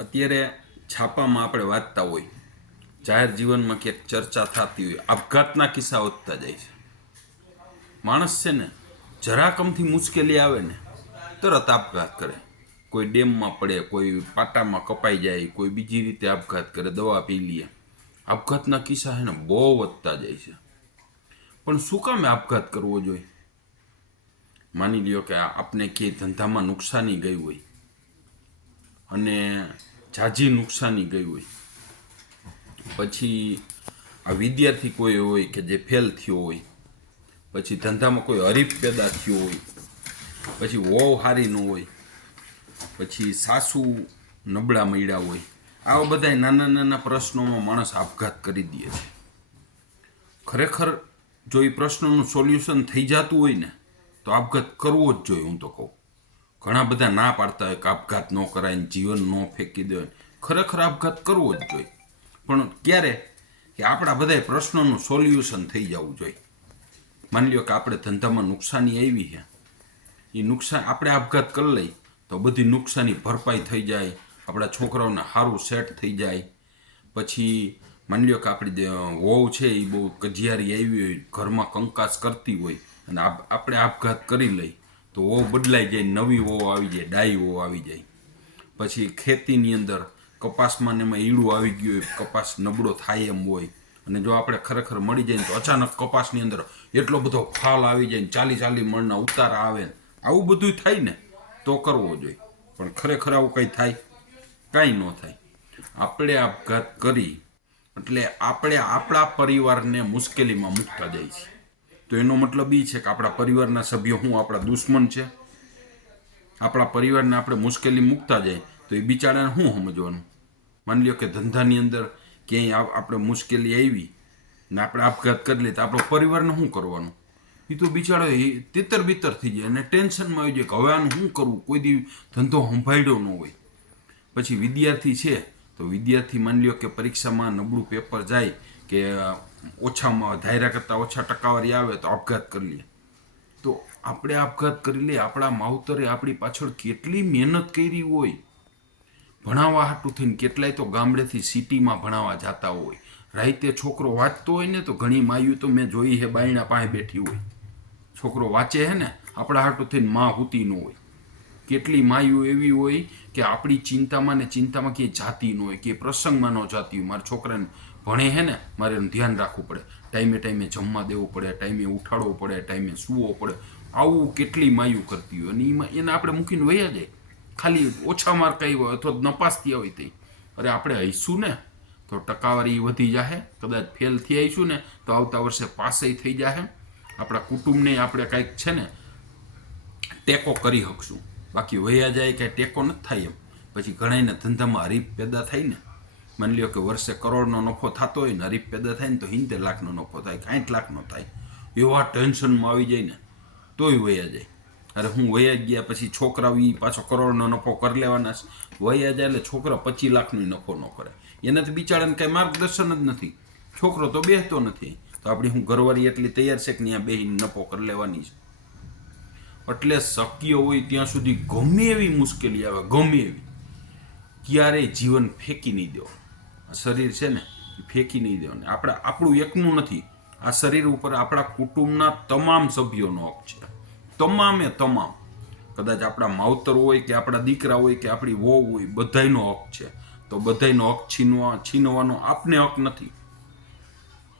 અત્યારે છાપામાં આપણે વાંચતા હોય. જાહેર જીવનમાં ક્યાંક ચર્ચા થતી હોય, આપઘાતના કિસ્સા વધતા જાય છે. માણસ છે ને જરાકમથી મુશ્કેલી આવે ને, તરત આપઘાત કરે. કોઈ ડેમમાં પડે, કોઈ પાટામાં કપાઈ જાય, કોઈ બીજી રીતે આપઘાત કરે, દવા પી લે. આપઘાતના કિસ્સા છે ને, બહુ વધતા જાય છે. પણ શું કામે આપઘાત કરવો જોઈએ? માની લ્યો કે આપને કે ધંધામાં નુકસાની ગઈ હોય અને ઝાઝી નુકસાની ગઈ હોય. પછી આ વિદ્યાર્થી કોઈ હોય કે જે ફેલ થયો હોય, પછી ધંધામાં કોઈ હરીફ પેદા થયો હોય, પછી વહુ હારી ન હોય, પછી સાસુ નબળા મળ્યા હોય, આવા બધા નાના નાના પ્રશ્નોમાં માણસ આપઘાત કરી દે છે. ખરેખર જો એ પ્રશ્નોનું સોલ્યુશન થઈ જતું હોય ને, તો આપઘાત કરવો જ જોઈએ હું તો કહું. ઘણા બધા ના પાડતા હોય કે આપઘાત ન કરાય જીવન ન ફેંકી દેવાય ખરેખર આપઘાત કરવો જ જોઈએ. પણ ક્યારે? કે આપણા બધા પ્રશ્નોનું સોલ્યુશન થઈ જવું જોઈએ. માની લ્યો કે આપણે ધંધામાં નુકસાની આવી છે. એ નુકસાન આપણે આપઘાત કરી લઈ તો બધી નુકસાની ભરપાઈ થઈ જાય, આપણા છોકરાઓને સારું સેટ થઈ જાય. પછી માની લ્યો કે આપણી વહુ છે એ બહુ કજિયારી આવી હોય, ઘરમાં કંકાસ કરતી હોય અને આપ- આપણે આપઘાત કરી લઈ તો ઓ બદલાઈ જાય, નવી વહુ આવી જાય, ડાઈ વહુ આવી જાય. પછી ખેતીની અંદર કપાસમાં ને એમાં ઈડું આવી ગયું હોય, કપાસ નબળો થાય એમ હોય. અને જો આપણે ખરેખર મળી જાય તો અચાનક કપાસની અંદર એટલો બધો ફાલ આવી જાય ને ચાલી ચાલી મણના ઉતારા આવે ને, આવું બધું થાય ને, તો કરવો જોઈએ. પણ ખરેખર આવું કંઈ થાય, કાંઈ ન થાય. આપણે આપઘાત કરી, એટલે આપણે આપણા પરિવારને મુશ્કેલીમાં મૂકતા જાય છે તો એનો મતલબ એ છે કે આપણા પરિવારના સભ્યો હું, આપણા દુશ્મન છે. આપણા પરિવારને આપણે મુશ્કેલી મૂકતા જાય તો એ બિચારાને શું સમજવાનું? માની લ્યો કે ધંધાની અંદર ક્યાંય આપણે મુશ્કેલી આવી ને આપણે આપઘાત કરી લઈએ તો આપણો પરિવારને શું કરવાનું? એ તો બિચારો એ તિતર બિતર થઈ જાય અને ટેન્શનમાં આવી જાય કે હવે આનું શું કરવું કોઈ દી ધંધો સંભાળ્યો ન હોય. પછી વિદ્યાર્થી છે તો વિદ્યાર્થી માની લ્યો કે પરીક્ષામાં નબળું પેપર જાય કે ઓછામાં ધાર્યા કરતાં ઓછા ટકાવારી આવે તો આપઘાત કરી લઈએ તો આપણે આપઘાત કરી લઈએ આપણા માવતરે આપણી પાછળ કેટલી મહેનત કરી હોય. ભણાવવા હાટું થઈને કેટલાય તો ગામડેથી સિટીમાં ભણાવવા જતા હોય. રાતે છોકરો વાંચતો હોય ને તો ઘણી માયું તો મેં જોઈ હે બાયણા પાસે બેઠી હોય. છોકરો વાંચે હે ને, આપણા હાટું થઈને માં હુતી ન હોય. કેટલી માયું એવી હોય કે આપણી ચિંતામાં ને ચિંતામાં ક્યાંય જાતી ન હોય કે પ્રસંગમાં ન જાતી હોય. મારા છોકરાને ભણે હે ને, મારે એનું ધ્યાન રાખવું પડે. ટાઈમે ટાઈમે જમવા દેવું પડે, ટાઈમે ઉઠાડવો પડે, ટાઈમે સૂવો પડે. આવું કેટલી માયું કરતી હોય. અને એમાં એને આપણે મૂકીને વયા જાય. ખાલી ઓછા માર્ક આવ્યો હોય અથવા નપાસ થયા હોય તે અરે આપણે હઈશું ને, તો ટકાવારી વધી જાહે. કદાચ ફેલ થઈ આવીશું ને, તો આવતા વર્ષે પાસેય થઈ જાહે. આપણા કુટુંબને આપણે કાંઈક છે ને, ટેકો કરી શકશું બાકી વયા જાય કાંઈ ટેકો નથી થાય એમ. પછી ઘણાયના ધંધામાં હરીફ પેદા થાય ને. માની લ્યો કે વર્ષે કરોડનો નફો થતો હોય ને, હરીફ પેદા થાય ને તો સિત્તેર લાખનો નફો થાય કાંઠ લાખનો થાય. એવા ટેન્શનમાં આવી જાય ને, તોય વયા જાય. અરે હું વયા ગયા પછી છોકરાઓ એ પાછો કરોડનો નફો કરી લેવાના છે. વયા જાય એટલે છોકરા પચીસ લાખનો નફો ન કરે. એનાથી બિચારાને કાંઈ માર્ગદર્શન જ નથી. છોકરો તો બેસતો નથી. તો આપણી હું ઘરવાળી એટલી તૈયાર છે કે ત્યાં બેહીને નફો કરી લેવાની છે? એટલે શક્ય હોય ત્યાં સુધી ગમે એવી મુશ્કેલી આવે, ગમે એવી. ક્યારેય જીવન ફેંકી નહીં આ શરીર છે ને, એ ફેંકી નહીં દેવાનું આપણે, આપણું એકનું નથી. આ શરીર ઉપર આપણા કુટુંબના તમામ સભ્યોનો હક છે. તમામે તમામ. કદાચ આપણા માવતર હોય કે આપણા દીકરા હોય કે આપણી વહુ હોય, બધાયનો હક છે. તો બધાયનો હક છીનવા, છીનવાનો આપને હક નથી.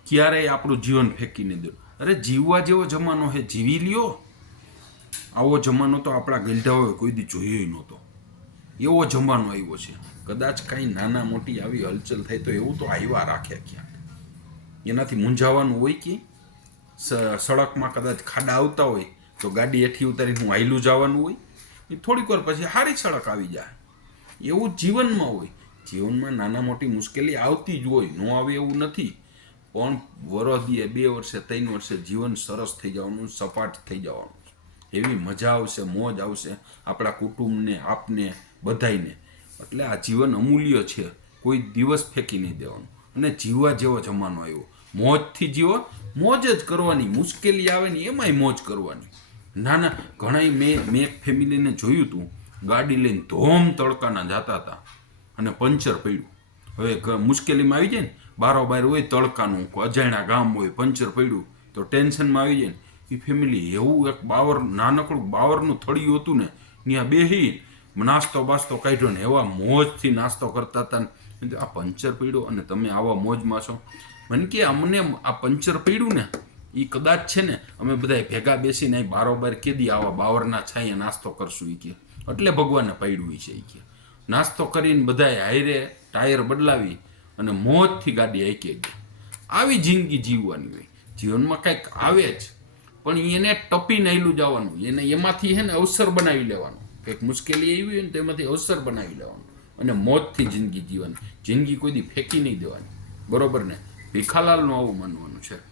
ક્યારેય આપણું જીવન ફેંકી નહીં દેવું અરે જીવવા જેવો જમાનો હે, જીવી લ્યો. આવો જમાનો તો આપણા ગલઢાઓએ કોઈ દી જોયો નહોતો. એવો જમાનો આવ્યો છે. કદાચ કાંઈ નાના મોટી આવી હલચલ થાય તો એવું તો આવ્યા રાખે ક્યાંક. એનાથી મૂંઝાવાનું હોય કે સડકમાં કદાચ ખાડા આવતા હોય, તો ગાડી હેઠી ઉતારીને હું હાયલું જવાનું હોય, એ થોડીક વાર પછી સારી સડક આવી જાય. એવું જીવનમાં હોય. જીવનમાં નાના મોટી મુશ્કેલી આવતી જ હોય, ન આવે એવું નથી. પણ વરદીએ બે વર્ષે, ત્રણ વર્ષે જીવન સરસ થઈ જવાનું, સપાટ થઈ જવાનું. એવી મજા આવશે, મોજ આવશે આપણા કુટુંબને, આપને બધાઈને એટલે આ જીવન અમૂલ્ય છે. કોઈ દિવસ ફેંકી નહીં દેવાનું. અને જીવવા જેવો જમાનો આવ્યો. મોજથી જીવો, મોજ જ કરવાની. મુશ્કેલી આવે ને એમાંય મોજ કરવાની. ના ના, ઘણાય મેં મેં એક ફેમિલીને જોયું હતું ગાડી લઈને ધોમ તડકાના જતા હતા. અને પંચર પડ્યું. હવે મુશ્કેલીમાં આવી જાય ને બારોબાર હોય તડકાનું, અજાણ્યા ગામ હોય, પંચર પડ્યું, તો ટેન્શનમાં આવી જાય ને. એ ફેમિલી એવું એક બાવર, નાનકડું બાવરનું થળિયું હતું ને, ત્યાં બેહી નાસ્તો બાસ્તો કાઢ્યો ને, એવા મોજથી નાસ્તો કરતા હતા ને. આ પંચર પીડ્યો અને તમે આવા મોજમાં છો. મને કે, અમને આ પંચર પડ્યું ને એ કદાચ છે ને, અમે બધા ભેગા બેસીને અહીં બારોબાર કેદી આવા બાવરના છાંયે નાસ્તો કરશું એ કે. એટલે ભગવાને પડ્યું છે એ કે. નાસ્તો કરીને બધાએ હાયરે ટાયર બદલાવી અને મોજથી ગાડી ગઈ. આવી જિંદગી જીવવાની હોય જીવનમાં કંઈક આવે જ. પણ એને ટપી નહેલું જવાનું. એને એમાંથી છે ને અવસર બનાવી લેવાનું. કંઈક મુશ્કેલી આવી હોય ને તેમાંથી અવસર બનાવી લેવાનું. અને મોજથી જિંદગી જીવવાની જિંદગી કોઈ દી ફેંકી નહીં દેવાની. બરોબર ને? ભીખાલાલનું આવું માનવાનું છે.